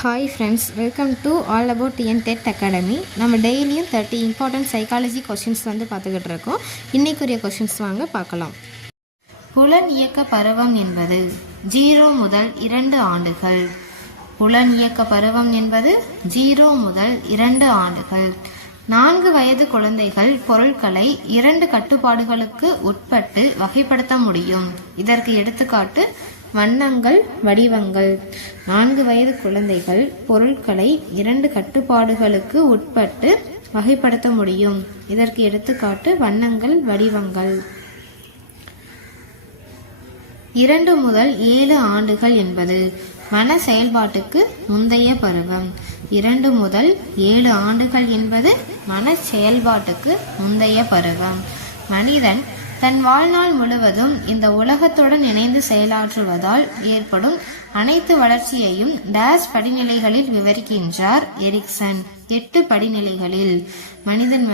Hi friends, welcome to all about TN dead academy. நம்ம டெய்லியும் 30 important psychology questions பார்த்துக்கிட்டு இருக்கோம். இன்னைக்குரிய கொஷின்ஸ் வாங்க பார்க்கலாம். புலன் இயக்க பருவம் என்பது 0 முதல் 2 ஆண்டுகள். புலன் இயக்க பருவம் என்பது 0 முதல் 2 ஆண்டுகள். 4 வயது குழந்தைகள் பொருட்களை 2 கட்டுப்பாடுகளுக்கு உட்பட்டு வகைப்படுத்த முடியும். இதற்கு எடுத்துக்காட்டு வண்ணங்கள், வடிவங்கள். 4 வயது குழந்தைகள் பொருட்களை 2 கட்டுப்பாடுகளுக்கு உட்பட்டு வகைப்படுத்த முடியும். இதற்கு எடுத்துக்காட்டு வண்ணங்கள், வடிவங்கள். 2 முதல் 7 ஆண்டுகள் என்பது மன செயல்பாட்டுக்கு முந்தைய பருவம். 2 முதல் 7 ஆண்டுகள் என்பது மன செயல்பாட்டுக்கு முந்தைய பருவம். மனிதன் தன் வாழ்நாள் முழுவதும் இந்த உலகத்துடன் இணைந்து செயலாற்றுவதால் ஏற்படும் அனைத்து வளர்ச்சியையும் டேஷ் படிநிலைகளில் விவரிக்கின்றார் எரிக்சன். 8 படிநிலைகளில் மனிதன்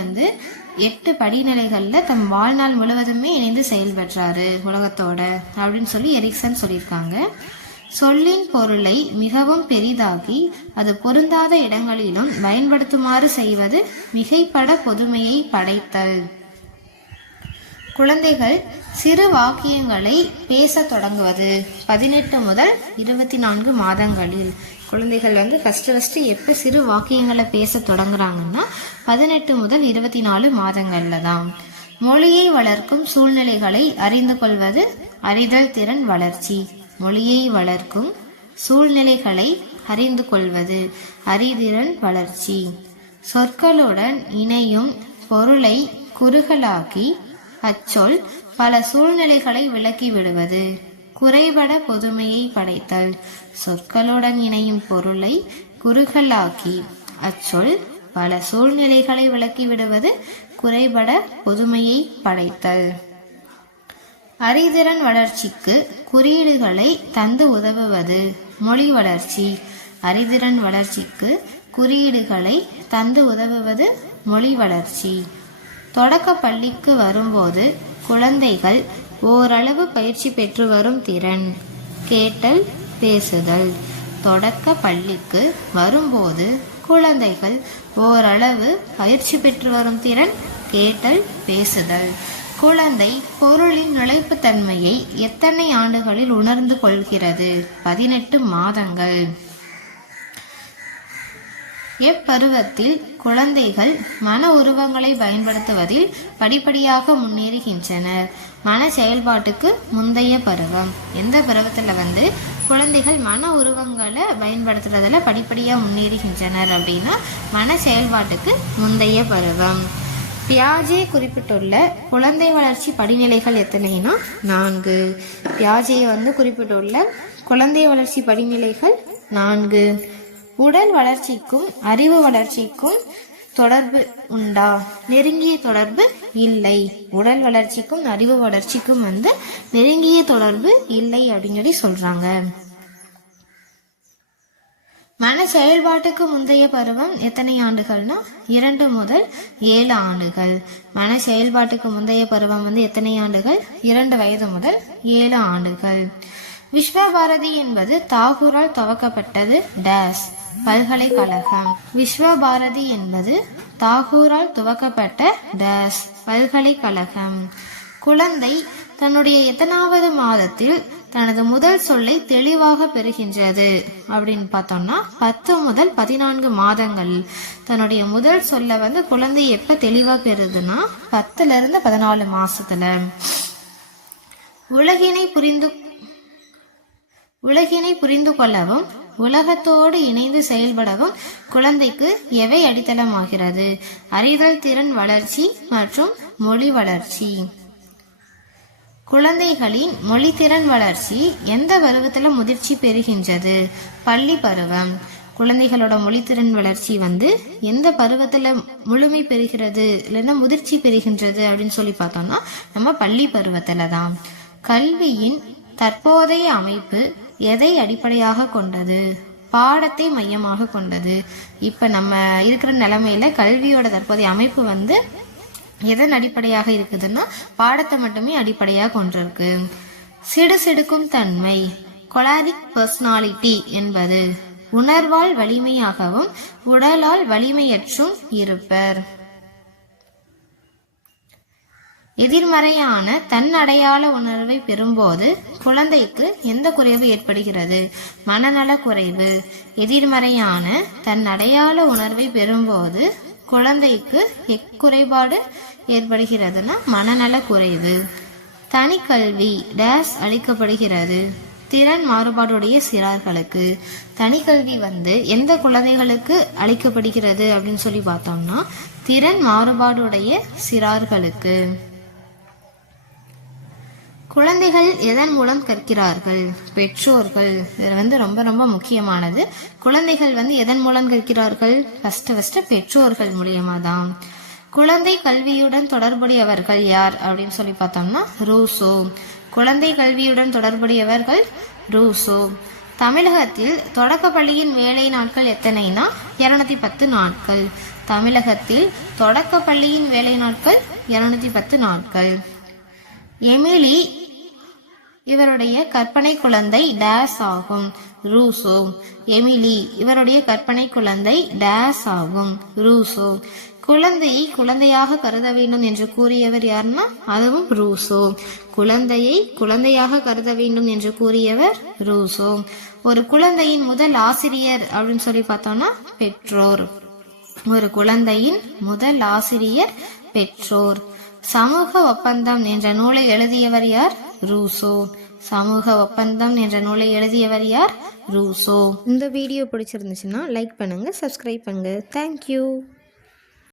8 படிநிலைகள்ல தம் வாழ்நாள் முழுவதுமே இணைந்து செயல்படுறாரு உலகத்தோட அப்படின்னு சொல்லி எரிக்சன் சொல்லியிருக்காங்க. சொல்லின் பொருளை மிகவும் பெரிதாக்கி அது பொருந்தாத இடங்களிலும் பயன்படுத்துமாறு செய்வது மிகைப்பட பொதுமையை படைத்தல். குழந்தைகள் சிறு வாக்கியங்களை பேச தொடங்குவது 18 முதல் 24 மாதங்களில். குழந்தைகள் ஃபர்ஸ்ட் எப்ப சிறு வாக்கியங்களை பேச தொடங்குறாங்கன்னா 18 முதல் 24 மாதங்கள்ல தான். மொழியை வளர்க்கும் சூழ்நிலைகளை அறிந்து கொள்வது அறிதல் திறன் வளர்ச்சி. மொழியை வளர்க்கும் சூழ்நிலைகளை அறிந்து கொள்வது அறிதிறன் வளர்ச்சி. சொற்களுடன் இணையும் பொருளை குறுகலாக்கி அச்சொல் பல சூழ்நிலைகளை விளக்கி விடுவது குறைபட பொதுமையை படைத்தல். சொற்களுடன் இணையும் பொருளை குறுகலாக்கி அச்சொல் பல சூழ்நிலைகளை விளக்கி விடுவது குறைபட பொதுமையை படைத்தல். அறிதிறன் வளர்ச்சிக்கு குறியீடுகளை தந்து உதவுவது மொழி வளர்ச்சி. அறிதிறன் வளர்ச்சிக்கு குறியீடுகளை தந்து உதவுவது மொழி வளர்ச்சி. தொடக்க பள்ளிக்கு வரும்போது குழந்தைகள் ஓரளவு பயிற்சி பெற்று வரும் திறன் கேட்டல், பேசுதல். தொடக்க பள்ளிக்கு வரும்போது குழந்தைகள் ஓரளவு பயிற்சி பெற்று வரும் திறன் கேட்டல், பேசுதல். குழந்தை பொருளின் நிலைப்புத்தன்மையை எத்தனை ஆண்டுகளில் உணர்ந்து கொள்கிறது? 18 மாதங்கள். எப்பருவத்தில் குழந்தைகள் மன உருவங்களை பயன்படுத்துவதில் படிப்படியாக முன்னேறுகின்றனர்? மன செயல்பாட்டுக்கு முந்தைய பருவம். எந்த பருவத்துல குழந்தைகள் மன உருவங்களை பயன்படுத்துறதுல படிப்படியா முன்னேறுகின்றனர் அப்படின்னா மன செயல்பாட்டுக்கு முந்தைய பருவம். பியாஜே குறிப்பிட்டுள்ள குழந்தை வளர்ச்சி படிநிலைகள் எத்தனைனா 4. பியாஜே குறிப்பிட்டுள்ள குழந்தை வளர்ச்சி படிநிலைகள் 4. உடல் வளர்ச்சிக்கும் அறிவு வளர்ச்சிக்கும் தொடர்பு உண்டா? நெருங்கிய தொடர்பு இல்லை. உடல் வளர்ச்சிக்கும் அறிவு வளர்ச்சிக்கும் நெருங்கிய தொடர்பு இல்லை அப்படின்னு சொல்றாங்க. மன செயல்பாட்டுக்கு முந்தைய பருவம் எத்தனை ஆண்டுகள்னா 2 முதல் 7 ஆண்டுகள். மன செயல்பாட்டுக்கு முந்தைய பருவம் எத்தனை ஆண்டுகள்? 2 வயது முதல் 7 ஆண்டுகள். விஸ்வபாரதி என்பது தாகூரால் துவக்கப்பட்டது டேஷ் பல்கலைக்கழகம். விஸ்வபாரதி என்பது தாகூரால் துவக்கப்பட்ட டேஷ் பல்கலைக்கழகம். குழந்தை தன்னுடைய எத்தனாவது மாதத்தில் தனது முதல் சொல்லை தெளிவாக பெறுகின்றது அப்படின்னு பார்த்தோம்னா 10 முதல் 14 மாதங்கள். தன்னுடைய முதல் சொல்ல குழந்தை எப்ப தெளிவா பெறுதுன்னா 10ல இருந்து 14 மாசத்துல. உலகினை புரிந்து கொள்ளவும் உலகத்தோடு இணைந்து செயல்படவும் குழந்தைக்கு எவை அடித்தளமாகிறது? அறிதல் திறன் வளர்ச்சி மற்றும் மொழி வளர்ச்சி. குழந்தைகளின் மொழித்திறன் வளர்ச்சி எந்த பருவத்துல முதிர்ச்சி பெறுகின்றது? பள்ளி பருவம். குழந்தைகளோட மொழித்திறன் வளர்ச்சி எந்த பருவத்துல முழுமை பெறுகிறது இல்லைன்னா முதிர்ச்சி பெறுகின்றது அப்படின்னு சொல்லி பார்த்தோம்னா நம்ம பள்ளி பருவத்துல தான். கல்வியின் தற்போதைய அமைப்பு எதை அடிப்படையாக கொண்டது? பாடத்தை மையமாக கொண்டது. இப்ப நம்ம இருக்கிற நிலைமையில கல்வியோட தற்போதைய அமைப்பு எதன் அடிப்படையாக இருக்குதுன்னா பாடத்தை மட்டுமே அடிப்படையாக கொண்டிருக்கு. சிடுசிடுக்கும் தன்மை கொலாரிக் பர்சனாலிட்டி என்பது உணர்வால் வலிமையாகவும் உடலால் வலிமையற்றும் இருப்பர். எதிர்மறையான தன் அடையாள உணர்வை பெறும்போது குழந்தைக்கு எந்த குறைவு ஏற்படுகிறது? மனநல குறைவு. எதிர்மறையான தன் அடையாள உணர்வை பெறும்போது குழந்தைக்கு எக்குறைபாடு ஏற்படுகிறதுனா மனநல குறைவு. தனிக்கல்வி டேஸ் அளிக்கப்படுகிறது? திறன் மாறுபாடுடைய சிறார்களுக்கு. தனிக்கல்வி எந்த குழந்தைகளுக்கு அளிக்கப்படுகிறது அப்படின்னு சொல்லி பார்த்தோம்னா திறன் மாறுபாடுடைய சிறார்களுக்கு. குழந்தைகள் எதன் மூலம் கற்கிறார்கள்? பெற்றோர்கள். இது ரொம்ப ரொம்ப முக்கியமானது. குழந்தைகள் எதன் மூலம் கற்கிறார்கள்? ஃபர்ஸ்ட் பெற்றோர்கள் மூலியமா தான். குழந்தை கல்வியுடன் தொடர்புடையவர்கள் யார் அப்படின்னு சொல்லி பார்த்தோம்னா ரூசோ. குழந்தை கல்வியுடன் தொடர்புடையவர்கள் ரூசோ. தமிழகத்தில் தொடக்க பள்ளியின் வேலை நாட்கள் எத்தனைனா 210 நாட்கள். தமிழகத்தில் தொடக்க பள்ளியின் வேலை நாட்கள் 210 நாட்கள். எமிலி இவருடைய கற்பனை குழந்தை டேஸ் ஆகும்? ரூசோ. எமிலி இவருடைய கற்பனை குழந்தை டேஸ் ஆகும்? ரூசோ. குழந்தையை குழந்தையாக கருத வேண்டும் என்று கூறியவர் யாருன்னா அதுவும் ரூசோ. குழந்தையை குழந்தையாக கருத வேண்டும் என்று கூறியவர் ரூசோ. ஒரு குழந்தையின் முதல் ஆசிரியர் அப்படின்னு சொல்லி பார்த்தோம்னா பெற்றோர். ஒரு குழந்தையின் முதல் ஆசிரியர் பெற்றோர். சமூக ஒப்பந்தம் என்ற நூலை எழுதியவர் யார்? ரூசோ. சமூக ஒப்பந்தம் என்ற நூலை எழுதியவர் யார்? ரூசோ. இந்த வீடியோ பிடிச்சிருந்துச்சுன்னா லைக் பண்ணுங்க, சப்ஸ்கிரைப் பண்ணுங்க. தேங்க்யூ.